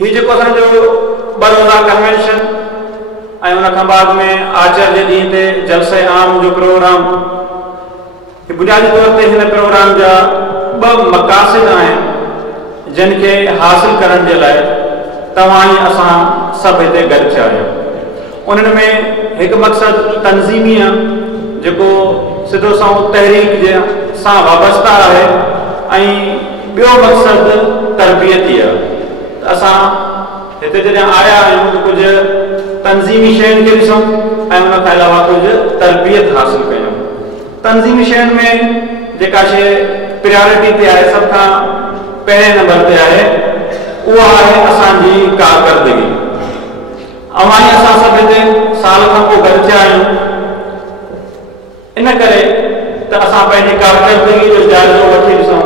ही जेको असांजो बरोज़ा कन्वेंशन ऐं उन खां बाद में आचार्य ॾींहं ते जलसे आम जो प्रोग्राम, बुनियादी तौर ते हिन प्रोग्राम जा ॿ मक़ासिद आहिनि जिन खे हासिल करण जे लाइ तव्हां ई असां सभु हिते गॾु थिया आहियूं। उन्हनि में हिकु मक़सदु तंज़ीमी आहे जेको सिधो सओं तहरीक जे सां वाबस्ता आहे, ऐं ॿियो मक़सदु तरबियती आहे। असां हिते जॾहिं आया आहियूं त कुझु तंज़ीमी शयुनि खे ॾिसूं ऐं उन खां अलावा कुझु तरबियत हासिल कयूं। तंज़ीमी शयुनि में जेका शइ प्रायोरिटी ते आहे, सभ खां पहिरें नंबर ते आहे, उहा आहे असांजी कारकर्दगी। अवां असां सभु हिते साल खां पोइ गॾु थिया आहियूं, इन करे त असां पंहिंजी कारकर्दगी जो जाइज़ो वठी ॾिसूं।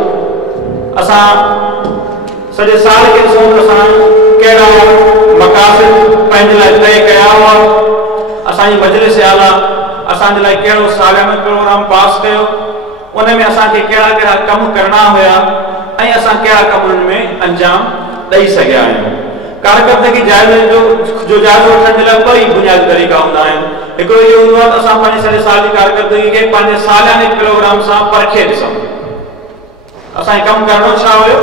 असां सॼे साल खे ॾिसूं त असां कहिड़ा मक़ासिद पंहिंजे लाइ तय कया हुआ, असांजी मजलिस आला असांजे लाइ कहिड़ो सालियानो प्रोग्राम पास कयो, उन में असांखे कहिड़ा कहिड़ा कम करणा हुया ऐं असां कहिड़ा कम उन्हनि में अंजाम ॾेई सघिया आहियूं। कारकर्दगी जाइज़े जो जाइज़ो वठण जे लाइ ॿई बुनियादी तरीक़ा हूंदा आहिनि। हिकिड़ो इहो हूंदो आहे त असां पंहिंजे सॼे साल जी कारकर्दगी खे पंहिंजे सालियाने प्रोग्राम सां परखे ॾिसूं, असांखे कमु करणो छा हुयो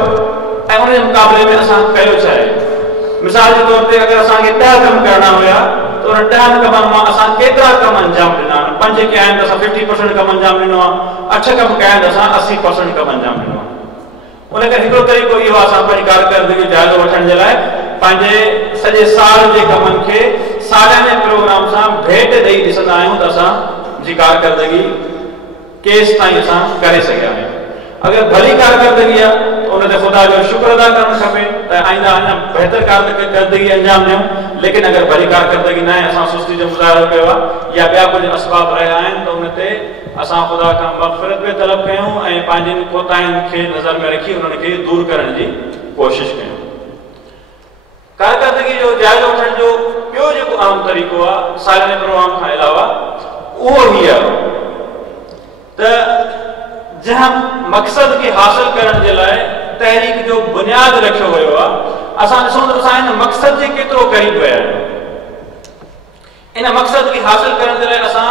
ऐं उन जे मुक़ाबले में असां कयो छा आहे। मिसाल जे तौर ते अगरि असांखे 10 कम करणा हुया त उन 10 कमनि मां असां केतिरा कम अंजाम ॾिना, 5 कया आहिनि त असां 50% कम अंजाम ॾिनो आहे, 8 कम कया आहिनि त असां 80% कम अंजाम ॾिनो आहे। उन करे हिकिड़ो तरीक़ो इहो आहे, असां पंहिंजी कारकर्दगी जो जाइज़ो वठण जे लाइ पंहिंजे सॼे साल जे कमनि खे सालियाने प्रोग्राम सां भेट ॾेई ॾिसंदा आहियूं त असांजी कारकर्दगी केसि ताईं असां करे सघिया आहियूं। अगरि भली कारकर्दगी आहे त उन ते ख़ुदा जो शुक्र अदा करणु खपे त आईंदा अञा बहितर कारकर्दगी अंजाम ॾियूं। लेकिन अगरि भली कारकर्दगी न आहे, असां सुस्ती जो मुज़ाहिरो कयो आहे या ॿिया कुझु असबाब रहिया आहिनि, त उन ते असां ख़ुदा खां मग़फ़िरत बि तलब कयूं ऐं पंहिंजनि कोताहियुनि खे नज़र में रखी उन्हनि खे दूर करण जी कोशिशि कयूं। कारकर्दगी जो जाइज़ो वठण जो ॿियो जेको आम तरीक़ो आहे सालियाने प्रोग्राम खां अलावा, उहो ई आहे त जंहिं मक़सद खे हासिल करण जे लाइ तहरीक जो बुनियाद रखियो वियो आहे, असां ॾिसूं त असां हिन मक़सद जे केतिरो क़रीब विया आहियूं। इन मक़सद खे हासिल करण जे लाइ असां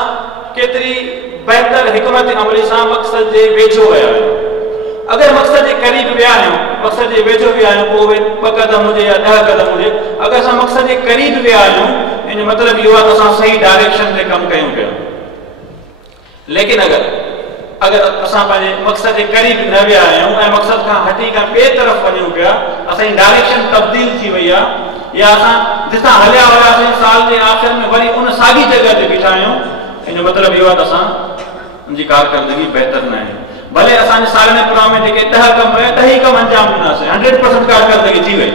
केतिरी बहितर हिकमत अमली सां मक़सद जे वेझो विया आहियूं। अगरि मक़सद जे क़रीब विया आहियूं, मक़सद जे वेझो विया आहियूं, पोइ 2 कदम हुजे या 10 कदम हुजे, अगरि असां मक़सद जे क़रीब विया आहियूं, इन जो मतिलबु इहो आहे त असां सही डायरेक्शन ते कमु कयूं पिया। लेकिन अगरि असां पंहिंजे मक़सद जे क़रीब न विया आहियूं ऐं मक़सद खां हटी करे ॿिए तरफ़ वञूं पिया, असांजी डायरेक्शन तब्दील थी वई आहे, या असां जितां हलिया हुआसीं साल जे आख़िर में वरी उन साॻी जॻह ते बीठा आहियूं, इन जो मतिलबु इहो आहे त असांजी कारकर्दगी बहितर न आहे। भले असांजे सालियाने प्रोग्राम में जेके 10 कम हुया, 10 ई कम अंजाम ॾिनासीं, 100% कारकर्दगी थी वई।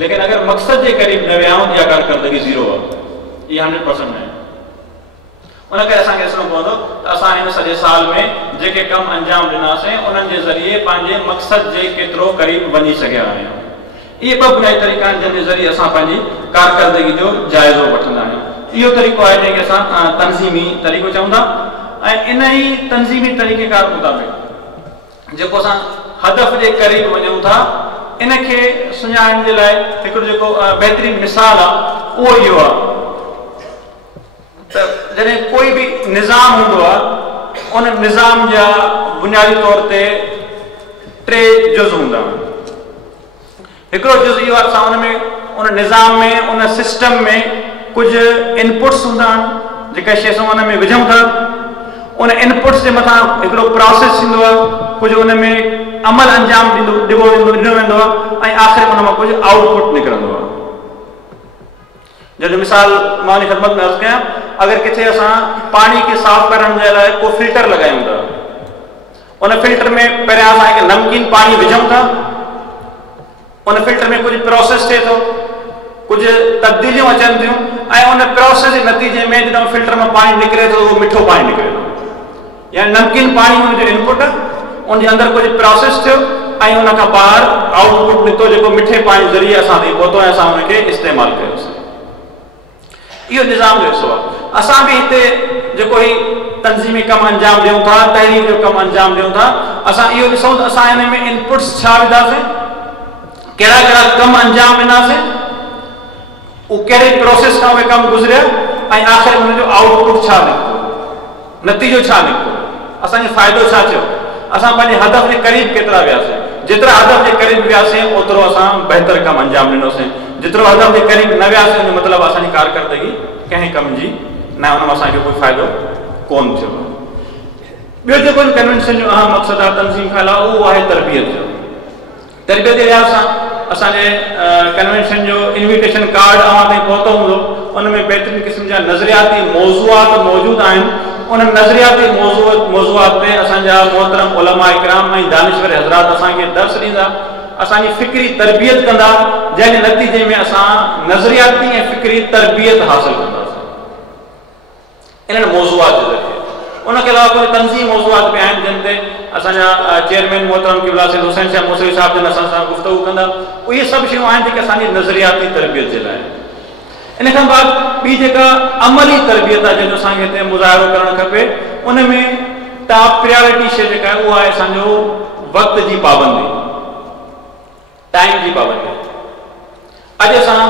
लेकिन अगरि मक़सद जे क़रीब न विया आहियूं त इहा कारकर्दगी 0 आहे, इहा 100% न आहे। उन करे असांखे ॾिसणो पवंदो त असां हिन सॼे साल में जेके कम अंजाम ॾिनासीं उन्हनि जे ज़रिए पंहिंजे मक़सद जे केतिरो क़रीब वञी सघिया आहियूं। इहे 2 बुनियादी तरीक़ा आहिनि जंहिंजे ज़रिए असां पंहिंजी कारकर्दगी जो जाइज़ो वठंदा आहियूं। इहो तरीक़ो आहे जंहिंखे असां तंज़ीमी तरीक़ो चऊं था, ऐं इन ई तंज़ीमी तरीक़ेकार मुताबिक़ जेको असां हदफ़ जे क़रीब वञूं था, इन खे सुञाणण जे लाइ हिकिड़ो जेको बहितरीन मिसाल आहे उहो इहो आहे त जॾहिं कोई बि निज़ाम हूंदो आहे, उन निज़ाम जा बुनियादी तौर ते 3 जुज़ हूंदा आहिनि। हिकिड़ो जुज़ इहो आहे, असां उन में उन निज़ाम में उन सिस्टम में कुझु इनपुट्स हूंदा आहिनि जेके शइ असां उन में विझूं था, उन इनपुट्स जे मथां हिकिड़ो प्रोसेस थींदो आहे, कुझु उन में अमल अंजाम ॾिनो वेंदो आहे ऐं आख़िर में उन मां कुझु आउटपुट निकिरंदो आहे। जंहिंजो मिसाल मां उन ख़िदमत में अर्ज़ु कयां, अगरि किथे असां पाणी खे साफ़ करण जे लाइ को फिल्टर लॻायूं था, उन फिल्टर में पहिरियां असां हिकु नमकीन पाणी विझूं था, उन फिल्टर में कुझु प्रोसेस थिए थो, कुझु तब्दीलियूं अचनि थियूं ऐं उन प्रोसेस जे नतीजे में जॾहिं फिल्टर मां पाणी निकिरे थो उहो मिठो पाणी निकिरे थो, या नमकीन पाणी हुनजो इनपुट आहे, उनजे अंदरि कुझु प्रोसेस थियो ऐं उन खां ॿाहिरि आउटपुट निकितो जेको मिठे पाणी ज़रिए असां ताईं पहुतो ऐं असां उनखे इस्तेमालु कयोसीं। इहो निज़ाम जो हिसो आहे। असां बि हिते जेको ही तंज़ीमी कमु अंजाम ॾियूं था, तहरीक जो कमु अंजाम ॾियूं था, असां इहो ॾिसूं त असां हिन में इनपुट्स छा विधासीं, कहिड़ा कहिड़ा कम अंजाम ॾिनासीं, वो कहिड़े प्रोसेस खां उहे कम गुज़रिया ऐं आख़िर उन जो आउटपुट छा निकितो, नतीजो छा निकितो, असांखे फ़ाइदो छा थियो, असां पंहिंजे हदफ जे क़रीब केतिरा वियासीं। जेतिरा हदफ जे क़रीब वियासीं ओतिरो असां बहितर कम अंजाम ॾिनोसीं। जेतिरो हदफ जे क़रीब न वियासीं उन जो मतिलबु असांजी कारकर्दगी कंहिं कम जी न, उन में असांखे कोई फ़ाइदो कोन थियो। ॿियो जेको कन्वेंशन जो अहम मक़सदु आहे तंज़ीम खां अलावा उहो आहे तरबियत जो। तरबियत जे लिहाज़ सां असांजे कन्वेंशन जो इन्विटेशन कार्ड अवां ताईं पहुतो हूंदो, उन में बहितरीन क़िस्म जा नज़रियाती मौज़ूआत मौजूदु आहिनि। उन नज़रियाती मौज़ूआत ते असांजा मोहतरम उलमा इकराम ऐं दानिश्वर हज़रात असांखे दर्स ॾींदा, असांजी फ़िक्री तरबियत कंदा, जंहिं नतीजे में असां नज़रियाती ऐं फ़िक्री तरबियत हासिल कंदासीं इन्हनि मौज़ूआत जे ज़रिए। उनके अलावा कोई तंज़ीम मौज़ूआत भी आहिनि जिन ते असांजा चेयरमैन मोहतरम क़िबला सैयद हुसैन शाह मूसवी साहब जन असां सां गुफ़्तगू कंदा। उहे सभु शयूं आहिनि जेके असांजी नज़रियाती तरबियत जे लाइ। इन खां बाद ॿी जेका अमली तरबियत आहे जंहिंजो असांखे हिते मुज़ाहिरो करणु खपे, उन में टॉप प्रायोरिटी शइ जेका आहे उहा आहे असांजो वक़्त जी पाबंदी, टाइम जी पाबंदी। अॼु असां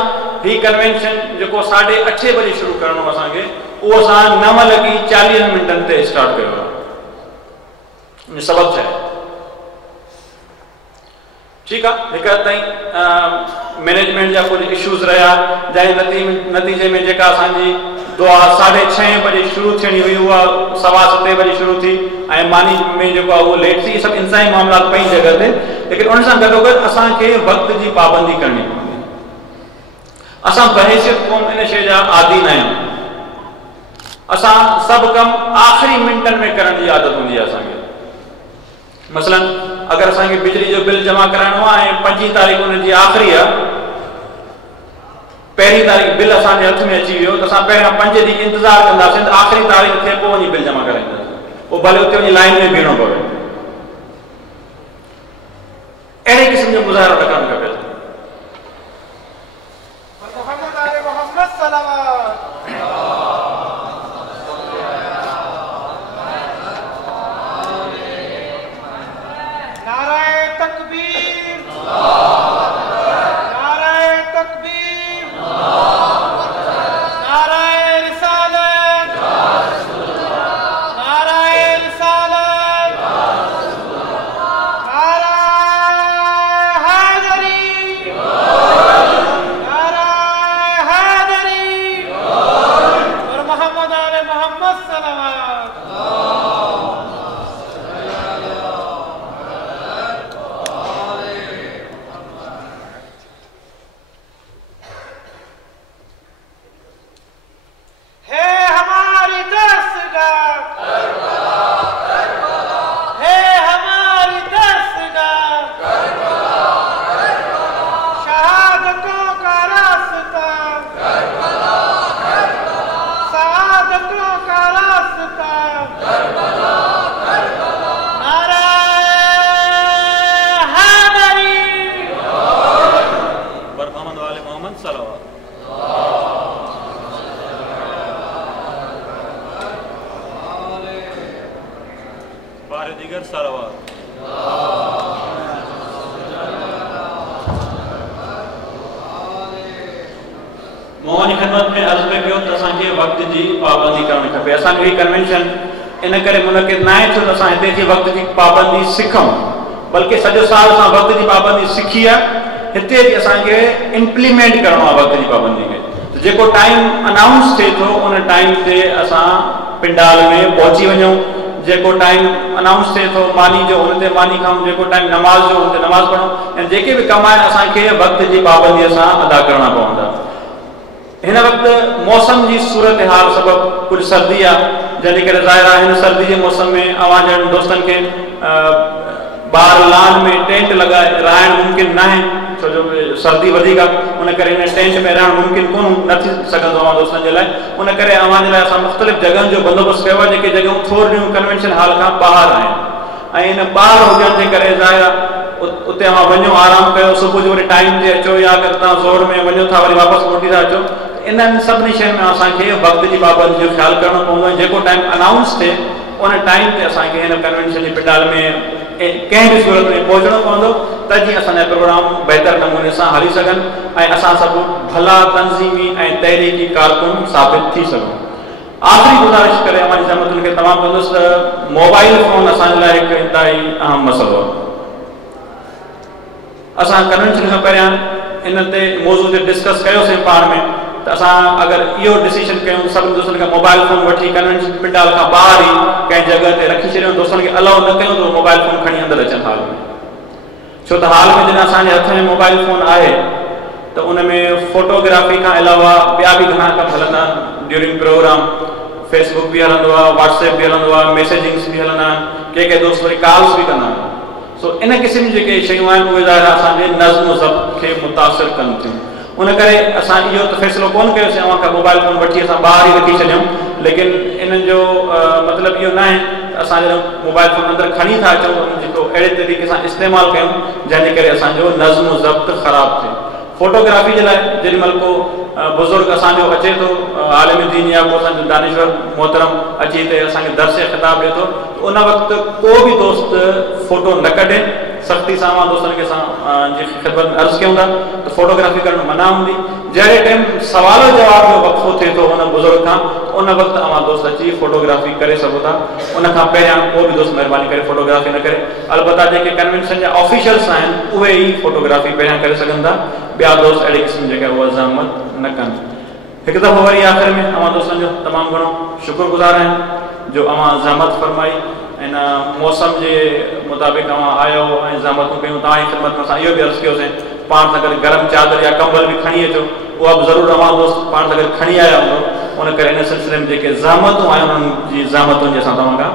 ही कन्वेंशन जेको 8:30 बजे शुरू करणो असांखे, उहो असां 9:40 ते स्टार्ट कयो आहे। उन सबबु छा आहे? ठीकु आहे, हिकु ताईं मैनेजमेंट जा कुझु इशूज़ रहिया, जंहिं नतीजे में जेका असांजी दुआ 6:30 बजे शुरू थियणी हुई उहा 7:15 बजे शुरू थी ऐं मानी में जेको आहे उहो लेट थी। इहे सभु इंसानी मामला पंहिंजी जॻह ते, लेकिन उन सां गॾोगॾु असांखे वक़्त जी पाबंदी करणी पवंदी। असां बहैसियत क़ौम इन शइ जा आदी न आहियूं। असां सभु कम आख़िरी मिंटनि में करण जी आदत हूंदी आहे असांखे। मसलन अगर असांखे बिजली जो बिल जमा कराइणो आहे ऐं 5 तारीख़ उन जी आख़िरी आहे, पहिरीं तारीख़ बिल असांजे हथ में अची वियो त असां पहिरियां 5 ॾींहं इंतज़ारु कंदासीं त आख़िरी तारीख़ थिए पोइ वञी बिल जमा कराईंदासीं, पोइ भले उते वञी लाइन में बीहणो पवे। अहिड़े क़िस्म जो मुज़ाहिरो न करणु खपे। बल्कि सॼो साल असां वक़्त जी पाबंदी सिखी आहे, हिते बि असांखे इम्प्लीमेंट करणो आहे वक़्त जी पाबंदी खे। जेको टाइम अनाउंस थिए थो उन टाइम ते असां पिंडाल में पहुची वञूं, जेको टाइम अनाउंस थिए थो मानी जो उन ते मानी खाऊं, जेको टाइम नमाज़ जो उन ते नमाज़ पढ़ूं, ऐं जेके बि कम आहिनि असांखे वक़्त जी पाबंदीअ सां अदा करणा पवंदा। हिन वक़्तु मौसम जी सूरत हाल सबबु कुझु सर्दी आहे, जंहिंजे करे ज़ाहिर आहे हिन सर्दी जे मौसम में अवां जहिड़नि दोस्तनि खे ॿाहिरि लान में टेंट लॻाए रहणु मुमकिन न आहे, छो जो सर्दी वधीक आहे, उन करे हिन टेंट में रहणु मुमकिन कोन न थी सघंदो अवां दोस्तनि जे लाइ। उन करे अवां जे लाइ असां मुख़्तलिफ़ जॻहियुनि जो बंदोबस्तु कयो आहे, जेके जॻहियूं थोरियूं कन्वेंशन हॉल खां ॿाहिरि आहिनि, ऐं इन ॿाहिरि हुजण जे करे ज़ाहिर आहे उते अवां वञो, आराम कयो, सुबुह जो वरी टाइम ते अचो, या अगरि तव्हां ज़ोर में वञो था वरी वापसि मोटी था अचो। इन्हनि सभिनी शयुनि में असांखे वक़्त जी पाबंदी जो ख़्यालु करणो पवंदो आहे। जेको टाइम अनाउंस थिए उन टाइम ते असांखे हिन कन्वेंशन जे पिंडाल में कंहिं बि सूरत में पहुचणो पवंदो त जीअं असांजा प्रोग्राम बहितर नमूने सां हली सघनि ऐं असां सभु भला तंज़ीमी ऐं तहरीकी कारकुन साबित थी सघूं। आख़िरी गुज़ारिश करे अमां जी ज़हमतुनि खे तमामु कंदुसि त मोबाइल फ़ोन असांजे लाइ हिकु इंतहाई अहम मसइलो आहे। असां कन्वेंशन खां पहिरियां इन ते मौज़ू ते डिस्कस कयोसीं पाण में त असां अगरि इहो डिसीजन कयूं सभिनी दोस्तनि खे मोबाइल फ़ोन वठी कन्वेंशन पिंडाल खां ॿाहिरि ई कंहिं जॻह ते रखी छॾियूं, दोस्तनि खे अलाउ न कयूं त मोबाइल फ़ोन खणी अंदरि अचनि हाल में। छो त हाल में जॾहिं असांजे हथ में मोबाइल फ़ोन आहे त उन में फ़ोटोग्राफी खां अलावा ॿिया बि घणा कम हलंदा आहिनि। ड्यूरिंग प्रोग्राम फेसबुक बि हलंदो आहे, व्हाट्सएप बि हलंदो आहे, मैसेजिंग्स बि हलंदा आहिनि, के दोस्त वरी कॉल्स बि कंदा आहिनि। सो इन क़िस्म जी जेके शयूं आहिनि उहे ज़ाहिर असांजे नज़्म ज़ब्त खे मुतासिर कनि थियूं। उन करे असां इहो त फ़ैसिलो कोन कयोसीं अवां खां मोबाइल फ़ोन वठी असां ॿाहिरि ई रखी छॾियूं, लेकिन इन्हनि जो मतिलबु इहो न आहे त असां जॾहिं मोबाइल फ़ोन अंदरि खणी था अचूं उन जेको अहिड़े तरीक़े सां इस्तेमालु कयूं जंहिंजे करे असांजो नज़्म ज़ब्त ख़राबु थिए। फ़ोटोग्राफी जे लाइ जेॾीमहिल को बुज़ुर्ग असांजो अचे थो, आलिम दीन या को असांजो दानिश्वर मोहतरम अची हिते असांखे दर्स ख़िताब ॾिए थो, उन वक़्तु को बि दोस्त फ़ोटो न कढे। सख़्ती सां मां दोस्तनि खे असां जी ख़िदमत में अर्ज़ु कयूं था त फ़ोटोग्राफी करणु मना हूंदी। जहिड़े टाइम सुवाल जवाब जो वक़्फ़ो थिए थो उन बुज़ुर्ग खां, उन वक़्तु अवां दोस्त अची फ़ोटोग्राफी करे सघो था। उन खां पहिरियां को बि दोस्त महिरबानी करे फ़ोटोग्राफी न करे। अलबत्ता जेके कन्वेंशन जा ऑफिशियल्स आहिनि उहे ई फ़ोटोग्राफी पहिरियां करे सघनि था, ॿिया दोस्त अहिड़े क़िस्म जेका उहा ज़हमत न कनि। हिकु दफ़ो वरी आख़िर में अवां दोस्तनि जो तमामु घणो शुक्रगुज़ार आहियां जो अवां ज़हमत फरमाई, इन मौसम जे मुताबिक़ अवां आयो ऐं ज़हमतूं कयूं। तव्हांजी ख़िदमत में असां इहो बि अर्ज़ु कयोसीं पाण सां गॾु गरम चादर या कंबल बि खणी अचो, उहा बि ज़रूरु अवां दोस्त पाण सां गॾु खणी आया हूंदो। उन करे इन सिलसिले में जेके ज़हमतूं आहिनि उन्हनि जी ज़हमतुनि जी असां तव्हां खां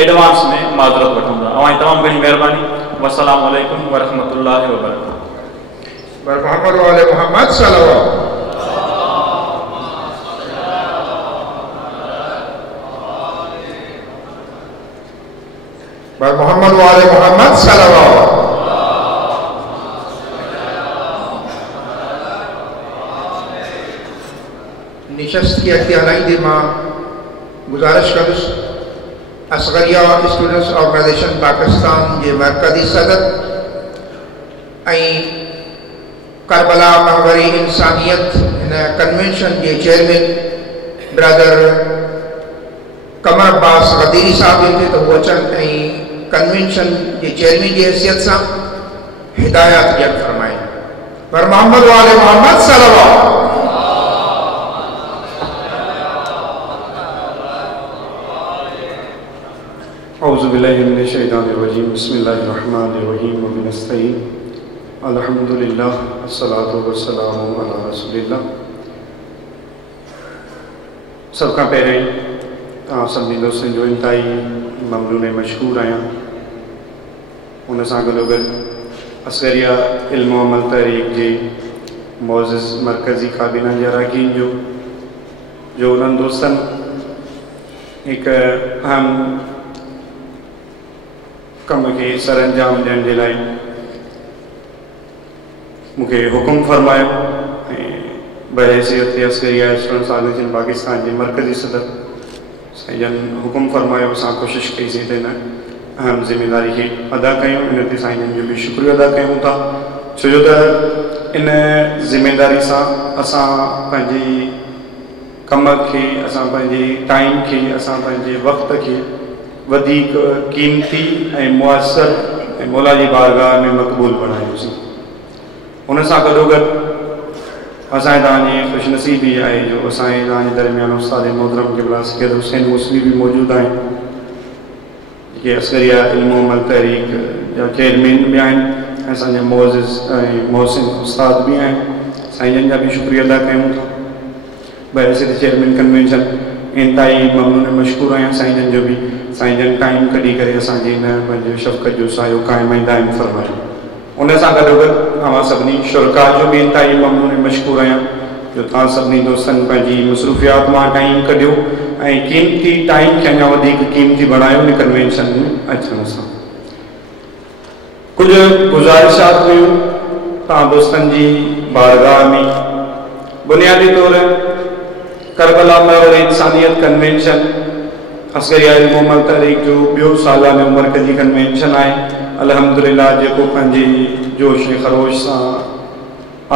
एडवांस में माज़रत वठूं था। अवां जी तमामु घणी महिरबानी। वस्सलामु अलैकुम वरहमतुल्लाहि वबरकातुहू। मोहम्मद वाले मोहम्मद सल्लल्लाहु मोहम्मद वाले मोहम्मद सल्लल्लाहु निशस्त की अख्तियाराई मां गुजारिश कंदुसि असगरिया स्टूडेंट्स ऑर्गेनाइजेशन पाकिस्तान के मरकज़ी सदर ऐं करबला महवरी इंसानियत इन कन्वेंशन के चेयरमैन ब्रदर कमर अब्बास गदीरी साहब थे तो वो अचन कन्वेंशन के चेयरमैन की हैसियत से हिदायत ॾियण फरमाए। पर मोहम्मद वाले मोहम्मद सल्लल्लाहु औज़ु बिल्लाहि मिनश शैतानिर रजीम बिस्मिल्लाहिर रहमानिर रहीम व नस्तईन अल्हम्दुलिल्लाह अस्सलातु वस्सलामु अला रसूलिल्लाह। सब खां पहिरें सभिनी दोस्तनि जो इंतहाई ममनून मशहूर आहियां। उन सां गॾोगॾु असगरिया इल्म व अमल तहरीक जी मोअज़्ज़िज़ मरकज़ी काबीना जे अरकान जो उन्हनि दोस्तनि हिकु अहम कम के सर अंजाम ॾियण जे लाइ मूंखे हुकुम फरमायो ऐं बहैसियत असगरिया स्टूडेंट्स ऑर्गेनाइजेशन पाकिस्तान जे मरकज़ी सदर साईं जन हुकुम फरमायो। असां कोशिशि कईसीं त हिन अहम ज़िम्मेदारी खे अदा कयूं। इन ते साईं जन जो बि शुक्रिया अदा कयूं था, छो जो त इन ज़िम्मेदारी सां असां पंहिंजी कम खे, असां पंहिंजे टाइम खे, असां पंहिंजे वक़्त खे वधीक कीमती ऐं मुअसर ऐं मौला जी बारगाह में मक़बूल बणायोसीं। उन सां गॾोगॾु असांजे तव्हांजी ख़ुशनसीबी आहे जो असांजे तव्हांजे दरमियान उस्ताद मोहतरम क़िबला सैयद हुसैन मुस्ली बि मौजूदु आहिनि, जेके असगरिया इल्म व अमल तहरीक जा चेयरमैन बि आहिनि ऐं असांजा मुअज़्ज़िज़ ऐं मोहसिन उस्ताद बि आहिनि। साईं जन जा बि शुक्रिया अदा कयूं था। बहैसियत चेयरमैन कन्वेंशन इंतहाई ममनून मशहूर आहियां साईं जन जो बि। साईं जन टाइम कढी करे असांजे हिन पंहिंजो शफ़क़त जो सायो क़ाइमु ऐं दाइमु फरमायो। उन सां गॾोगॾु तव्हां सभिनी शुरका जो बि इंतहाई ममनून मशहूर आहियां जो तव्हां सभिनी दोस्तनि पंहिंजी मसरूफ़ियात मां टाइम कढियो ऐं क़ीमती टाइम खे अञा वधीक क़ीमती बणायो इन कन्वेंशन में अचण सां। कुझु गुज़ारिशात हुयूं तव्हां दोस्तनि जी बारगाह में। बुनियादी तौर करबला महवर इंसानियत कन्वेंशन असगरिया इल्म व अमल तहरीक जो ॿियो सालानो मरकज़ी कन्वेंशन आहे। अल्हम्दुलिल्लाह जेको पंहिंजी जोश खरोश सां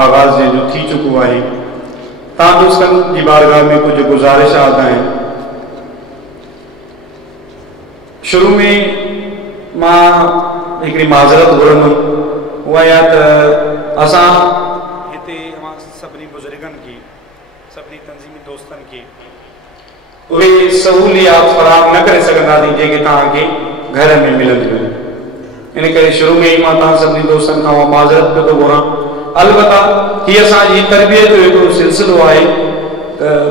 आगाज़ जंहिंजो थी चुको आहे। तव्हां दोस्तनि जी बारगाह में कुछ गुज़ारिशात आहिनि। शुरू में मां हिकिड़ी माज़रत घुरंदुमि, उहा या त असां हिते सभिनी बुज़ुर्गनि खे, सभिनी तंज़ीमी दोस्तनि खे उहे सहूलियात फ़राहम न करे सघंदासीं जेके तव्हांखे घर में मिलंदियूं। इन करे शुरू में ही मां तव्हां सभिनी दोस्तनि खां उहा माज़रत पियो थो घुरां। अलबत्ता हीअ असांजी तरबियत जो हिकिड़ो सिलसिलो आहे।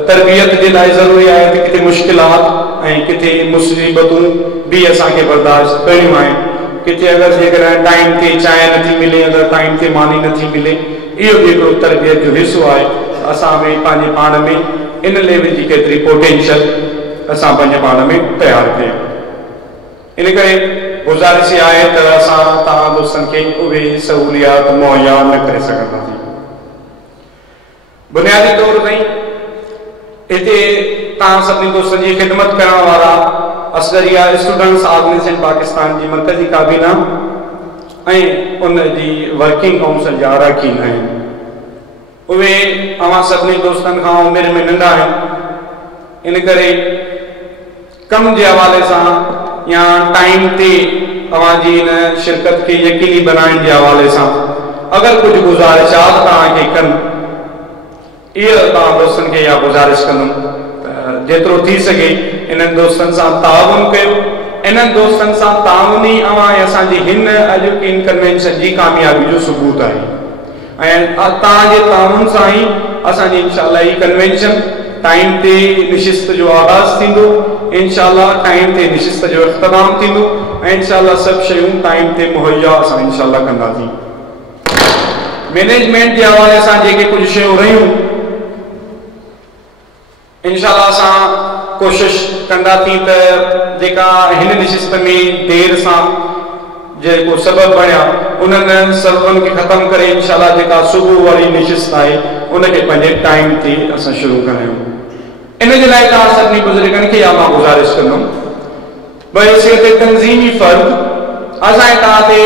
तरबियत जे लाइ ज़रूरी आहे त किथे मुश्किलात ऐं किथे मुसीबतूं बि असांखे बर्दाश्त करणियूं आहिनि। किथे अगरि जेकॾहिं टाइम ते चांहि नथी मिले, अगरि टाइम ते मानी नथी मिले, इहो बि हिकिड़ो तरबियत जो हिसो आहे। असां में पंहिंजे पाण में इन लेवल जी केतिरी पोटेंशियल असां पंहिंजे पाण में तयारु कयूं। इन करे गुज़ारिश आहे त असां तव्हां दोस्तनि खे उहे सहूलियात मुहैया न करे सघंदासीं। बुनियादी तौर ते हिते तव्हां सभिनी दोस्तनि जी ख़िदमत करण वारा असगरिया स्टूडेंट्स ऑर्गेनाइजेशन पाकिस्तान जी मरकज़ी काबीना ऐं उन जी वर्किंग काउंसिल जा अरकान आहिनि। उहे अवां सभिनी दोस्तनि खां उमिरि में नंढा आहिनि। इन करे कम जे हवाले सां या टाइम ते अवांजी इन शिरकत खे यकीनी बनाइण जे हवाले सां अगरि कुझु गुज़ारिशात तव्हांखे कनि, इहो तव्हां दोस्तनि खे इहा गुज़ारिश कंदुमि त जेतिरो थी सघे इन्हनि दोस्तनि सां ताउन कयो। इन्हनि दोस्तनि सां ताउन ई असांजी हिन अॼोकी कन्वेंशन जी कामयाबी जो सबूत आहे। ऐं तव्हांजे ताउन सां ई असांजी इंशाअल्लाह ही कन्वेंशन टाइम ते निशिस्त जो आगाज़ थींदो, इंशाअल्लाह टाइम ते निशिस्त जो इख्तिताम थींदो ऐं इंशाअल्लाह सभु शयूं टाइम ते मुहैया असां इंशाअल्लाह कंदासीं। मैनेजमेंट जे हवाले सां जेके कुझु शयूं रहियूं इंशाअल्लाह असां कोशिश कंदासीं त जेका हिन निशिस्त में देर सां जेको सबब बणिया उन्हनि सबबनि खे ख़तमु करे इंशाअल्लाह जेका सुबुह वारी निशिस्त आहे उनखे पंहिंजे टाइम ते असां शुरू करायूं। इन जे लाइ तव्हां सभिनी बुज़ुर्गनि खे इहा मां गुज़ारिश कंदुमि बहैसियत तंज़ीमी फ़र्क़ असांजे तव्हां ते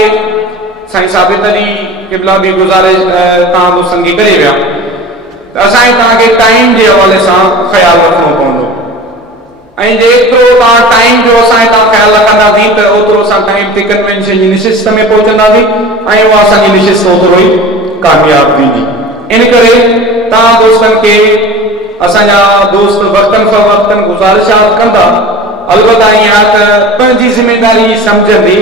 साईं साबित अली क़िबला बि गुज़ारिश तव्हां दोस्तनि खे करे विया त असांखे तव्हांखे टाइम जे हवाले सां ख़्यालु रखिणो पवंदो ऐं जेतिरो तव्हां टाइम जो असांजे तव्हां ख़्यालु रखंदासीं त ओतिरो असां टाइम ते कन्वेंशन जी निशिस्त में पहुचंदासीं ऐं उहा असांजी निशिस्त ओतिरो ई कामयाबु थींदी। इन करे तव्हां दोस्तनि खे असांजा दोस्त वक़्तन फ़वक़्तन गुज़ारिशात कंदा। अलबत्ता ईअं आहे त पंहिंजी ज़िमेदारी सम्झंदे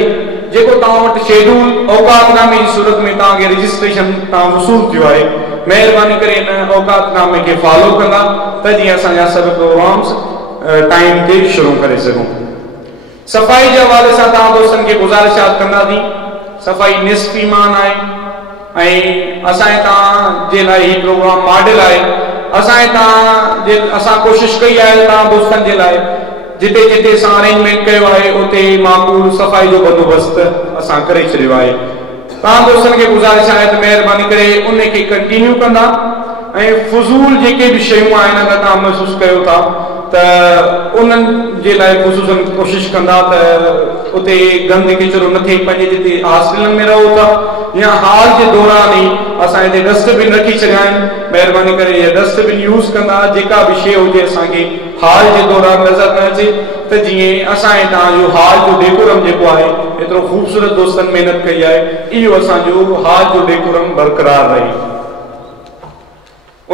जेको तव्हां वटि शेड्यूल औकातनामे जी सूरत में तव्हांखे रजिस्ट्रेशन तव्हां वसूल थियो आहे, महिरबानी करे इन औकातनामे खे फॉलो कंदा त जीअं असांजा सभु प्रोग्राम्स टाइम ते शुरू करे सघूं। सफ़ाई जे हवाले सां तव्हां दोस्तनि खे गुज़ारिशात कंदासीं। सफ़ाई निस्फ़ ईमान आहे ऐं असांजे तव्हांजे लाइ हीउ प्रोग्राम मॉडल आहे। असां कोशिश कई आहे तव्हां दोस्तनि जे लाइ जिते जिते असां अरेंजमेंट कयो आहे उते माक़ूल सफ़ाई जो बंदोबस्त असां करे छॾियो आहे। तव्हां दोस्तनि खे गुज़ारिश आहे त महिरबानी करे उन खे कंटिन्यू कंदा ऐं फज़ूल जेके बि शयूं आहिनि अगरि तव्हां महसूसु कयो था त उन्हनि जे लाइ ख़ुशूसन कोशिश कंदा त उते गंद किचिरो न थिए। पंहिंजे जिते हॉस्टलनि में रहो था या हाल जे दौरान ई असां हिते डस्टबिन रखी छॾिया आहिनि, महिरबानी करे इहे डस्टबिन यूज़ कंदा। जेका बि शइ हुजे असांखे हाल जे दौरान नज़र न अचे त जीअं असांजे तव्हांजो हाल जो डेकोरम जेको आहे एतिरो ख़ूबसूरत दोस्तनि महिनत कई आहे, इहो असांजो हाल जो डेकोरम बरक़रार रहे।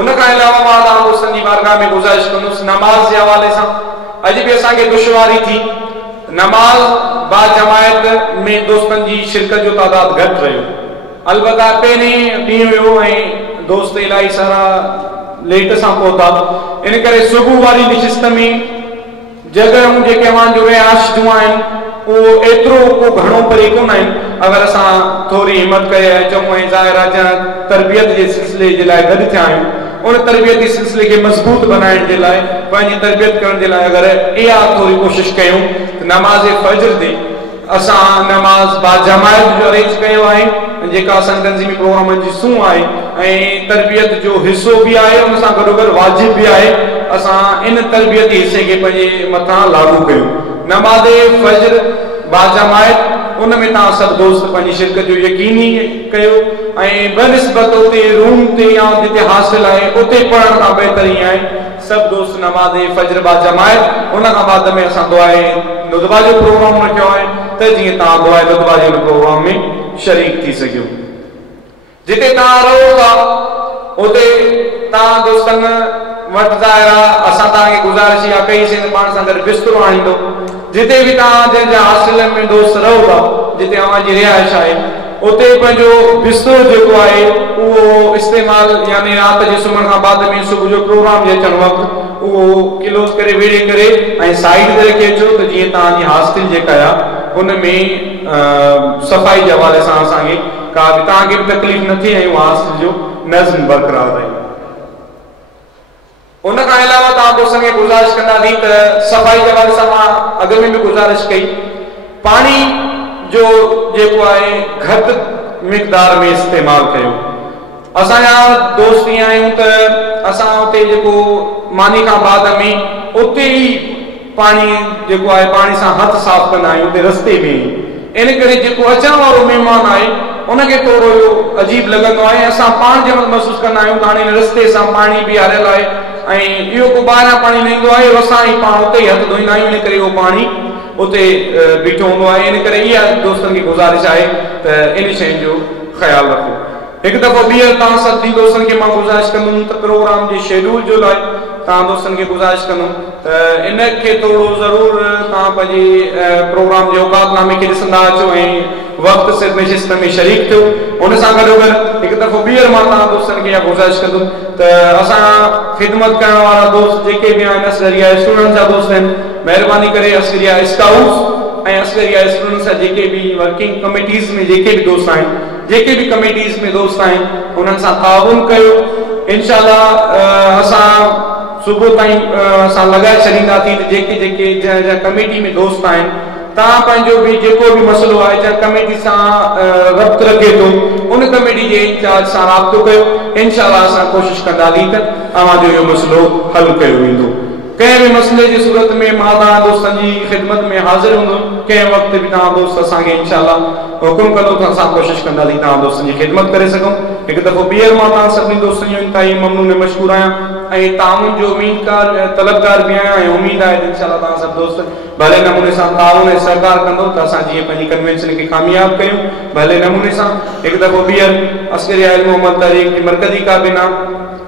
उन खां अलावा मां तव्हां दोस्तनि जी बारगाह में गुज़ारिश कंदुसि नमाज़ जे हवाले सां। अॼु बि असांखे दुश्वारी थी, नमाज़ बा जमायत में दोस्तनि जी शिरकत जो तादादु घटि रहियो। अलबत्ता पहिरीं ॾींहुं वियो ऐं दोस्त इलाही सारा लेट सां पहुता, इन करे सुबुह वारी निशिस्त में जॻहियूं जेके अवां जो रिहाइश जूं आहिनि उहो एतिरो को घणो परे कोन आहिनि। अगरि असां थोरी हिमत करे चऊं ऐं ज़ाहिर आहे तरबियत जे सिलसिले जे लाइ गॾु थिया आहियूं, उन तरबियती सिलसिले खे मज़बूत बनाइण जे लाइ पंहिंजी तरबियत करण जे लाइ अगरि इहा थोरी कोशिश कयूं त नमाज़ फजर ते असां नमाज़ बा जमायत जो अरेंज कयो आहे जेका असां तंज़ीमी प्रोग्रामनि जी सूं आहे ऐं तरबियत जो हिसो बि आहे, उन सां गॾोगॾु वाजिब बि आहे। असां इन तरबियती हिसे खे पंहिंजे मथां लागू कयूं। नमाज़ फजर बाजमायत उन में तव्हां सभु दोस्त पंहिंजी शिरकत जो यकीनी कयो ऐं बनिस्बत उते रूम ते या जिते हासिल आहे उते पढ़ण खां बहितर ई आहे सभु दोस्त नमाज़ फजर बाजमायत उन खां बाद में असां दुआए नुदवा जो प्रोग्राम रखियो आहे त जीअं तव्हां दुआए नुदवा जे प्रोग्राम में शरीक थी सघियो जिते तव्हां रहो था उते तव्हां दोस्तनि वटि ज़ाहिर आहे असां तव्हांखे गुज़ारिश इहा कईसीं त पाण सां गॾु बिस्तरो आणींदो जिते बि तव्हां जंहिंजा हासिल में दोस्त रहो था जिते अव्हांजी रिहाइश आहे उते पंहिंजो बिस्तरो जेको आहे उहो इस्तेमालु यानी राति जे सुम्हण खां बाद में सुबुह जो प्रोग्राम जे अचण वक़्तु उहो क्लोज़ करे वेड़े करे ऐं साइड ते रखी अचो त जीअं तव्हांजी हासिल जेका आहे उन में सफ़ाई जे हवाले सां असांखे का बि तव्हांखे बि तकलीफ़ न थिए ऐं उहा हासिल जो नज़्म बरक़रार रहे उन खां अलावा तव्हां दोस्तनि खे गुज़ारिश कंदासीं त सफ़ाई जे हवाले सां मां अॻ में बि गुज़ारिश कई पाणी जो जेको आहे घटि मिक़दार में इस्तेमालु कयो असांजा दोस्त ईअं आहियूं त असां उते जेको मानी खां बाद में उते ई पाणी जेको आहे पाणी सां हथ साफ़ कंदा आहियूं उते रस्ते में इन करे जेको अचण वारो महिमान आहे उनखे थोरो इहो अजीब लॻंदो आहे असां पाण जंहिं महिल महसूसु कंदा आहियूं त हाणे रस्ते सां पाणी बि हलियल आहे ऐं इहो को ॿाहिरां पाणी न ईंदो आहे असां ई पाण उते ई हथ धोईंदा आहियूं इन करे उहो पाणी उते बीठो हूंदो आहे इन करे इहा दोस्तनि खे गुज़ारिश आहे त इन शयुनि जो ख़्यालु रखो हिकु दफ़ो ॿीहर तव्हां सभी दोस्तनि खे मां गुज़ारिश कंदुमि त प्रोग्राम जे शेड्यूल जो लाइ तव्हां दोस्तनि खे गुज़ारिश कंदुमि त इनखे थोरो ज़रूरु तव्हां पंहिंजे प्रोग्राम जे औकातनामे खे ॾिसंदा अचो ऐं वक़्तु सिर्फ़ नशिस्त में शरीक थियो उन सां गॾोगॾु हिकु दफ़ो ॿीहर मां तव्हां दोस्तनि खे इहा गुज़ारिश कंदुमि त असां ख़िदमत करण वारा दोस्त जेके बि आहिनि असगरिया स्टूडेंट जा दोस्त आहिनि महिरबानी करे असगरिया स्काउट्स ऐं असगरिया स्टूडेंट्स जा जेके बि वर्किंग कमेटीज़ में जेके बि दोस्त आहिनि जेके बि कमेटीज़ में दोस्त आहिनि उन्हनि सां ताउन कयो इंशाअल्लाह असां सुबुह ताईं असां लॻाए छॾींदासीं त जेके जेके जंहिं कमेटी में दोस्त आहिनि तव्हां पंहिंजो बि जेको बि मसइलो आहे जंहिं कमेटी सां रब्त रखे थो उन कमेटी जे इंचार्ज सां राब्तो कयो इंशाअल्लाह असां कोशिशि कंदासीं त अव्हांजो इहो मसइलो हल कयो वेंदो कंहिं बि मसइले जी सूरत में मां तव्हां दोस्तनि जी ख़िदमत में हाज़िर हूंदुमि कंहिं वक़्तु बि तव्हां दोस्त असांखे इंशाअल्लाह हुकुम कंदो त असां कोशिशि कंदासीं तव्हां दोस्तनि जी ख़िदमत करे सघूं हिकु दफ़ो ॿीहर मां तव्हां सभिनी दोस्तनि जो इंतिहाई ममनून मशकूर आहियां ऐं ताउन जो उम्मीदकार तलबगार बि आहियां ऐं उमेद आहे त इंशाअल्लाह तव्हां सभु दोस्त भले नमूने सां ताउन ऐं सहकार कंदो त असां जीअं पंहिंजी कन्वेंशन खे कामयाबु कयूं भले नमूने सां हिकु दफ़ो ॿीहर अस्करिया इल्म मोहम्मद तारीख़ जी मरकज़ी काबिना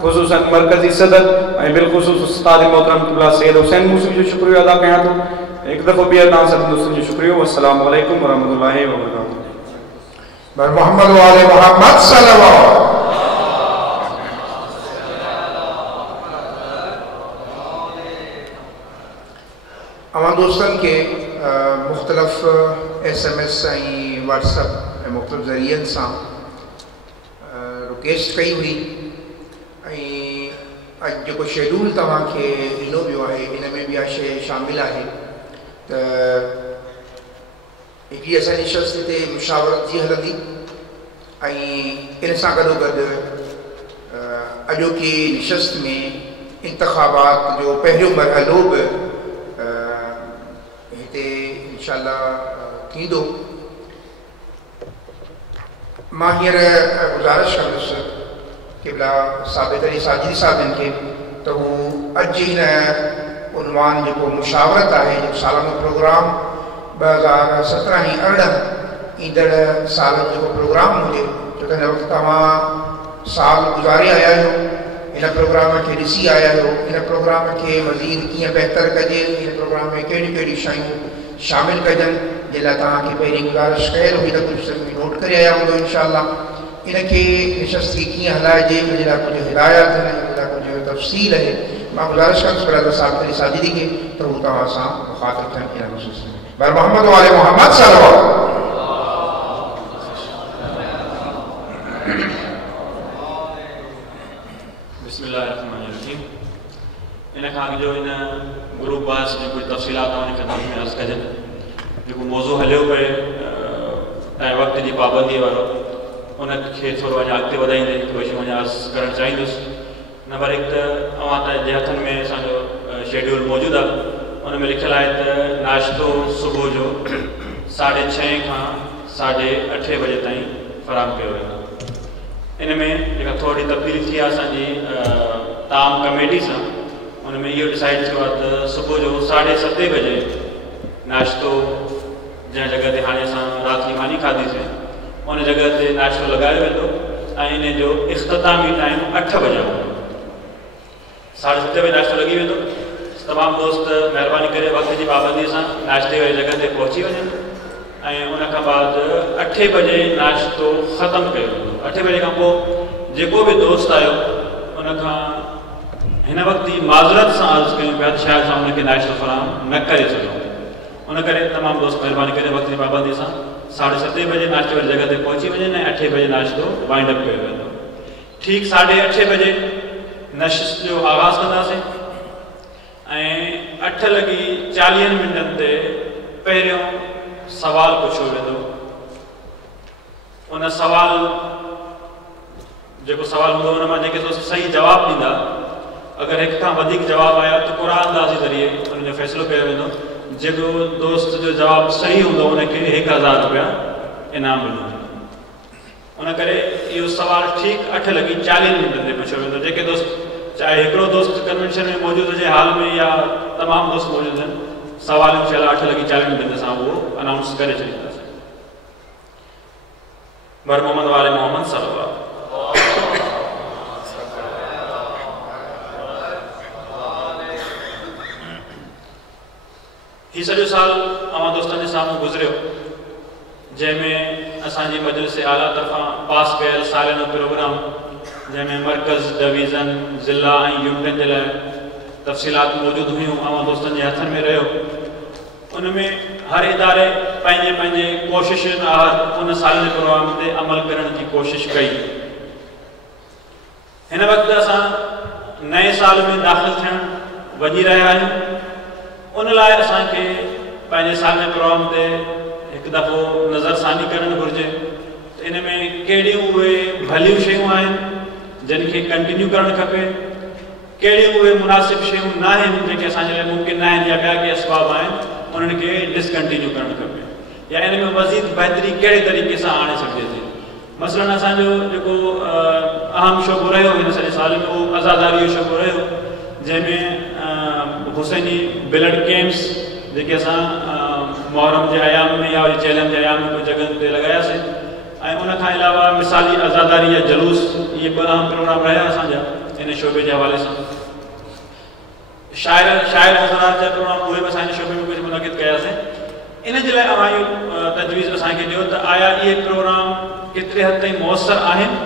ख़ुसूसन मरकज़ी सदर ऐं बिलख़ुसूस उस्ताद मोहतरम क़िबला सैयद हुसैन मूसवी जो शुक्रिया अदा कयां थो हिकु दफ़ो ॿीहर तव्हां सभु दोस्तनि जो शुक्रिया अस्सलामु अलैकुम वरहमतुल्लाहि वबरकातुहू मोहम्मद वाले मोहम्मद सल्लल्लाहु अवां दोस्तनि के मुख़्तलिफ़ SMS ऐं WhatsApp ऐं मुख़्तलिफ़ ज़रियनि सां रिक्वेस्ट कई हुई ऐं अॼु जेको शेड्यूल तव्हांखे ॾिनो वियो आहे इन में बि इहा शइ शामिलु आहे त हिकिड़ी असांजी शख़्स हिते मुशावरत जी हलंदी ऐं इन सां गॾोगॾु अॼोकी निशस्त में इंतख़ाबात जो पहिरियों मरहलो बि हिते इंशाअल्लाह थींदो मां हींअर गुज़ारिश कंदुसि क़िबला साबित अली साजिदी साहिबनि खे त हू अॼु हिन उनवान जेको मुशावरत आहे जेको सालानो प्रोग्राम 2017 ऐं 18 ईंदड़ सालनि जेको प्रोग्राम हुजे छो त हिन वक़्तु तव्हां साल गुज़ारे आया आहियो इन प्रोग्राम खे ॾिसी आया आहियो इन प्रोग्राम खे मज़ीद कीअं बहितर कजे इन प्रोग्राम में कहिड़ियूं कहिड़ियूं शयूं शामिलु कजनि जंहिं लाइ तव्हांखे पहिरीं गुज़ारिश कयल हुई त कुझु नोट करे आया हूंदो इंशाअल्लाह इनखे निशस्त खे कीअं हलाइजे इन जे लाइ कुझु हिदायत आहिनि इन जे लाइ कुझु तफ़सील आहे मां गुज़ारिश कंदुसि ब्रदर साबित अली साजिदी खे त हू तव्हां सां मुख़ातिब थियनि इन ख़ुशूस में बर मोहम्मद वाले मोहम्मद सल्लल्लाहु बिस्मिल्लाहिर्रहमानिर्रहीम इन खां अॻु जो इन ग्रुप वाइस जी कुझु तफ़सीलात तव्हांजे ख़िदमत में अर्ज़ु कजनि जेको मौज़ू हलियो पए ऐं वक़्त जी पाबंदी वारो उनखे थोरो अञा अॻिते वधाईंदे कोशिशि अञा अर्ज़ु करणु चाहींदुसि नंबर हिकु त अव्हां जे हथनि में असांजो शेड्यूल मौजूदु आहे उन में लिखियलु आहे त नाश्तो सुबुह जो 6:30 खां 8:30 बजे ताईं फराहम कयो वेंदो। इन में जेका थोरी तब्दीली थी आहे असांजी ताम कमेटी सां, उन में इहो डिसाइड थियो आहे त सुबुह जो 7:30 बजे नाश्तो जंहिं जॻह ते हाणे असां राति जी मानी खाधीसीं उन जॻह ते नाश्तो लॻायो वेंदो ऐं इन जो इख़्तितामी टाइम 8 बजे हूंदो। 7:30 बजे नाश्तो लॻी वेंदो। तमामु दोस्त महिरबानी करे वक़्त जी पाबंदी सां नाश्ते वारी जॻह ते पहुची वञनि ऐं उन खां बाद 8 बजे नाश्तो ख़तमु कयो वेंदो। 8 बजे खां पोइ जेको बि दोस्त आयो उन खां हिन वक़्तु ई माज़रत सां अर्ज़ु कयूं पिया त शायदि असां उनखे नाश्तो फ़राहम न करे सघूं। उन करे तमामु दोस्त महिरबानी करे वक़्त जी पाबंदी सां 7:30 बजे नाश्ते वारी जॻह ते पहुची वञनि ऐं 8 बजे नाश्तो वाइंड अप कयो वेंदो। ठीकु 8:30 बजे नशिस्त जो आगाज़ कंदासीं ऐं 8:40 ते पहिरियों सवाल पुछियो वेंदो। उन सवाल जेको सवाल हूंदो उन मां जेके दोस्त सही जवाबु ॾींदा, अगरि हिक खां वधीक जवाबु आया त क़ुरानदाज़ी ज़रिए उनजो फ़ैसिलो कयो वेंदो। जेको दोस्त जो जवाबु सही हूंदो उनखे 1000 रुपया इनाम मिलंदो। उन करे इहो सवालु ठीकु 8:40 ते पुछियो वेंदो। जेके दोस्त चाहे हिकिड़ो दोस्त कन्वेंशन में मौजूदु हुजे हाल में या तमामु दोस्त मौजूदु आहिनि, सवाल इंशाअल्लाह 8:40 ते असां उहो अनाउंस करे छॾींदासीं। बर मोहम्मद वाले मोहम्मद सल्लल्लाहु। हीउ सॼो साल अवां दोस्तनि जे साम्हूं गुज़रियो जंहिंमें असांजी मजलिस आला तरफ़ां पास कयल सालिनो प्रोग्राम जंहिंमें मर्कज़, डिवीज़न, ज़िला ऐं यूनिटनि जे लाइ तफ़सीलात मौजूदु हुयूं, अवां दोस्तनि जे हथनि में रहियो। उन में हर इदारे पंहिंजे पंहिंजे कोशिशुनि उन सालिने प्रोग्राम ते अमल करण जी कोशिश कई। हिन वक़्तु असां नए साल में दाख़िल थियण वञी रहिया आहियूं। उन लाइ असांखे पंहिंजे सालिने प्रोग्राम ते हिकु दफ़ो नज़रसानी करणु घुरिजे। इन में कहिड़ियूं उहे भलियूं शयूं आहिनि जिन खे कंटिन्यू करणु खपे, कहिड़ियूं उहे मुनासिब शयूं न आहिनि जेके असांजे लाइ मुमकिन न आहिनि या ॿिया के असबाब आहिनि उन्हनि खे डिसकंटिन्यू करणु खपे, या इन में मज़ीद बहितरी कहिड़े तरीक़े सां आणे सघिजे थी। मसलन असांजो जेको अहम शोबो रहियो हिन सॼे साल में उहो अज़ादारी जो शोबो रहियो, जंहिंमें हुसैनी ब्लड कैंप्स जेके असां मुहर्रम जे अयाम में या वरी चेलम जे अयाम में कुझु जॻहियुनि ते लॻायासीं। ऐं उन खां अलावा मिसाली आज़ादारी या जलूस, इहे 2 अहम प्रोग्राम रहिया असांजा इन शोबे जे हवाले सां। शाइर हज़रात जा प्रोग्राम उहे बि असांजे शोबे में कुझु मुनक़िद कयासीं। इन जे लाइ अवां इहो तजवीज़ असांखे ॾियो त आया इहे प्रोग्राम केतिरे हद ताईं मुयसर आहिनि,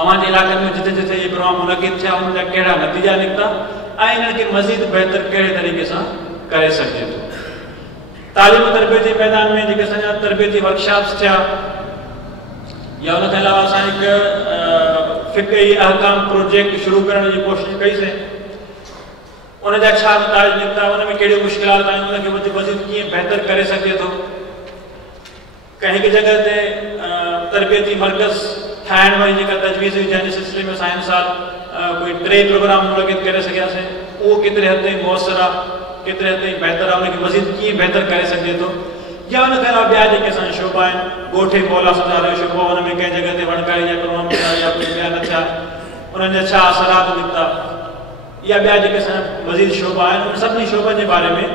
अवां जे इलाइक़नि में जिथे जिथे इहे प्रोग्राम मुनक़िद थिया उन्हनि जा कहिड़ा नतीजा निकिता ऐं इन्हनि खे मज़ीद बहितर कहिड़े तरीक़े सां करे सघिजे थो। तालीम तरबियती मैदान में जेके असांजा तरबियती वर्कशॉप्स थिया या उन खां अलावा असां हिकु फ़िक़ही अहकाम प्रोजेक्ट शुरू करण जी कोशिशि कईसीं। उन जा छा नताइज निकिता, उन में कहिड़ियूं मुश्किलात आहिनि, उनखे मज़ीद कीअं बहितर करे सघिजे थो। कंहिं हिकु जॻह ते तरबियती मर्कज़ ठाहिण वारी जेका तजवीज़ हुई जंहिं सिलसिले में असां हिन साल कोई 3 प्रोग्राम मुनक़िद करे सघियासीं, उहो केतिरे हद ताईं मुयसर आहे, केतिरे हद ताईं बहितर आहे, उनखे मज़ीद कीअं बहितर करे सघिजे थो। या उन खां अलावा ॿिया जेके असांजा शोबा आहिनि, ॻोठे मौला सुधारे जो शोबो, उन में कंहिं जॻह ते वणकारी जा प्रोग्राम थिया या कोई ॿिया न थिया, उन्हनि जा छा असरात निकिता, या ॿिया जेके असांजा मज़ीद शोबा आहिनि, उन सभिनी शोबनि जे बारे में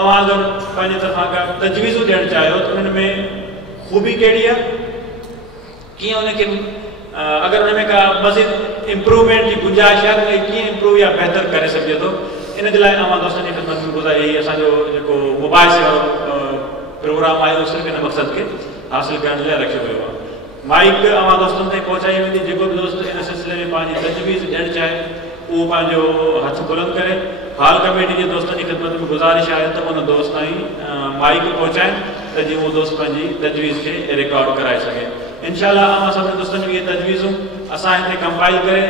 अवां अगरि पंहिंजे तरफ़ां का तजवीज़ूं ॾियणु चाहियो त उन्हनि में ख़ूबी कहिड़ी आहे, कीअं उनखे अगरि उन में का मज़ीद इम्प्रूवमेंट जी गुंजाइश आहे त उनखे कीअं इम्प्रूव या बहितर करे सघिजे थो। इन जे लाइ अवां दोस्तनि जी ख़िदमत में गुज़ारी असांजो जेको मोबाइल सेवा प्रोग्राम आहे उहो सिर्फ़ु हिन मक़सद खे हासिल करण जे लाइ रखियो वियो आहे। माइक अवां दोस्तनि ताईं पहुचाई वेंदी। जेको बि दोस्त इन सिलसिले में पंहिंजी तजवीज़ ॾियणु चाहे उहो पंहिंजो हथ बुलंद करे। हाल कमेटी जे दोस्तनि जी ख़िदमत में गुज़ारिश आहे त उन दोस्त ताईं माइक पहुचाइनि त जीअं उहो दोस्त पंहिंजी तजवीज़ खे रिकॉर्ड कराए सघे। इनशाअल्लाह अवां सभिनी दोस्तनि इहे तजवीज़ूं असां हिते कंपाइल करे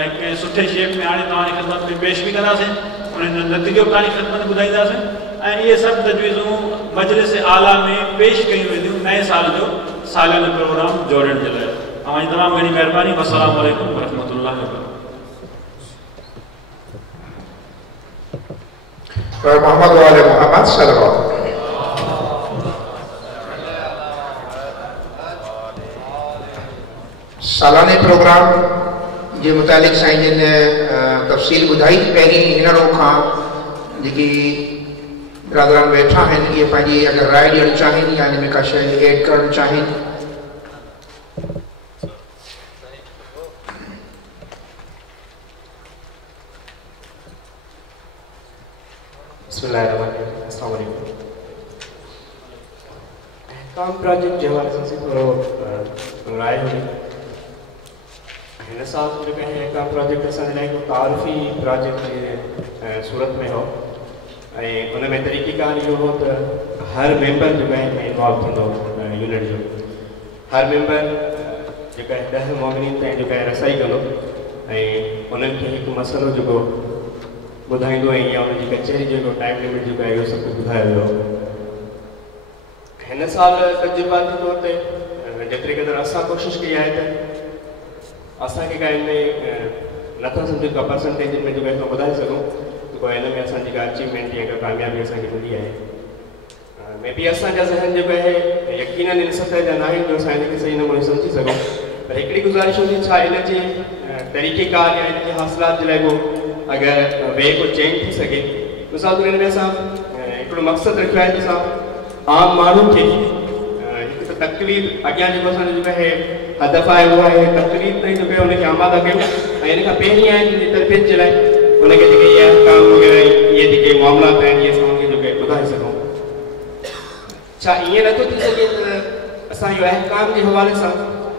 हिकु सुठे शेप में हाणे तव्हांजी ख़िदमत में पेश बि कंदासीं, उन्हनि जो नतीजो बि तव्हांजी ख़िदमत में ॿुधाईंदासीं ऐं इहे सभु तजवीज़ूं मजलिस आला में पेश कयूं वेंदियूं नए साल जो सालियानो प्रोग्राम जोड़ण जे लाइ। तव्हांजी तमामु घणी महिरबानी। अस्सलामु अलैकुम वरहमतुल्लाहि वबरकातुहू। मोहम्मद वाले मोहम्मद सल्लल्लाहु अलैहि वसल्लम। सालाने प्रोग्राम जे मुतालिक साईं जिन तफ़सील ॿुधाई। पहिरीं हींअर खां जेकी ब्रादरान वेठा आहिनि इहे पंहिंजी अगरि राय ॾियणु चाहिनि या इन में का शइ ऐड करणु चाहिनि। काम प्रोजेक्ट जो हवाले से थोरो राय हुई। हिन साल जो है काम प्रोजेक्ट असांजे लाइ हिकु तारीफ़ी प्रोजेक्ट सूरत में हो ऐं उन में तरीक़ेकार इहो हो त हर मेंबर जो है इन्वॉल्व थींदो यूनिट जो। हर मेंबर जेका 10 मोमिनीन ताईं जेका रसाई कंदो ऐं उन्हनि खे हिकु मसइलो जेको ॿुधाईंदो ऐं या उनजी कचहरी जो टाइम लिमिट जेको आहे इहो सभु ॿुधायो वियो। हिन साल तजुर्बाती तौर ते जेतिरे क़दुरु असां कोशिशि कई आहे त असांखे का हिन में नथा सम्झो का परसेंटेज में जेको आहे ॿुधाए सघूं जेको हिन में असांजी का अचीवमेंट या का कामयाबी असांखे मिली आहे। मे बी असांजा ज़हन जेको आहे यकीनन इन सतह जा न आहिनि जो असां हिनखे सही नमूने सम्झी सघूं। पर हिकिड़ी गुज़ारिश हूंदी छा इन जे तरीक़ेकार या इन जे हासिलात जे लाइ को अगरि वे को चेंज थी सघे। मिसाल तौर हिन में असां हिकिड़ो मक़सदु रखियो आहे त असां आम माण्हू खे हिकु त तकलीफ़ अॻियां जेको असांजो जेको आहे हदफ़ आहे उहो आहे तकलीफ़ ताईं जेको आहे उनखे आमादा कयूं ऐं हिन खां पहिरीं आहे उनजी तरबियत जे लाइ उनखे जेके इहे अहकाम वग़ैरह इहे जेके मामलात आहिनि इहे असां उनखे जेके ॿुधाए सघूं। छा ईअं नथो थी सघे त असां इहो अहकाम जे हवाले सां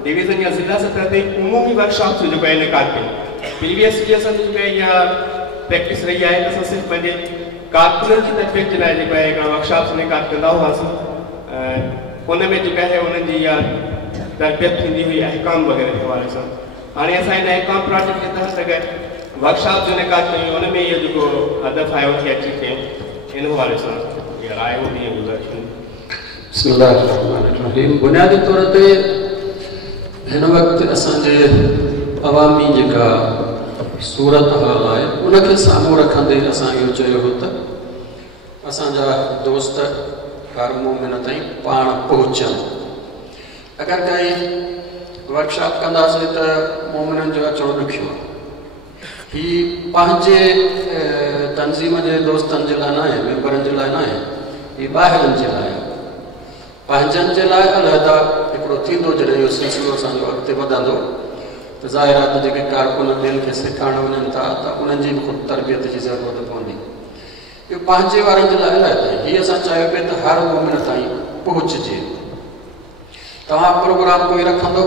डिवीज़न या ज़िला सतह ते उमूमी वर्कशॉप्स जेको आहे इनकार कयूं। प्रीवियस जी असांजी जेका इहा प्रैक्टिस रही आहे त असां सिर्फ़ु पंहिंजे कारकुननि जी तरबियत जे लाइ जेको आहे हिकिड़ा वर्कशॉप्स इनकार कंदा हुआसीं। उन में जेका आहे उन्हनि जी इहा तरबियत थींदी हुई अहकाम वग़ैरह जे हवाले सां। हाणे असां हिन अहकाम प्रोजेक्ट जे तहत अगरि वर्कशॉप जो इनकार कयूं उन में इहो जेको हदफ़ आहे उनखे अची थिए इन हवाले सां इहा राय हूंदी ऐं गुज़ारिश हूंदी। बिस्मिल्लाहिर्रहमानिर्रहीम। बुनियादी तौर ते हिन वक़्तु असांजे अवामी जेका सूरत हाल आहे उनखे साम्हूं रखंदे असां इहो चयो हो त असांजा दोस्त हर मोमिन ताईं पाण पहुचनि। अगरि काई वर्कशॉप कंदासीं त मोमिननि जो अचणु ॾुखियो आहे। हीअ पंहिंजे तंज़ीम जे दोस्तनि जे लाइ न आहे, मेंबरनि जे लाइ न आहे, हीअ ॿाहिरनि जे लाइ आहे। पंहिंजनि जे लाइ अलहदा हिकिड़ो थींदो जॾहिं इहो सिलसिलो असांजो अॻिते वधंदो त ज़ाहिर आहे त जेके कारकुन ॿियनि खे सेखारणु वञनि था त उन्हनि जी बि ख़ुदि तरबियत जी ज़रूरत पवंदी। इहो पंहिंजे वारनि जे लाइ अलॻि हीअ असां चाहियो पिए त हर मोमिन ताईं पहुचिजे। तव्हां प्रोग्राम कोई रखंदो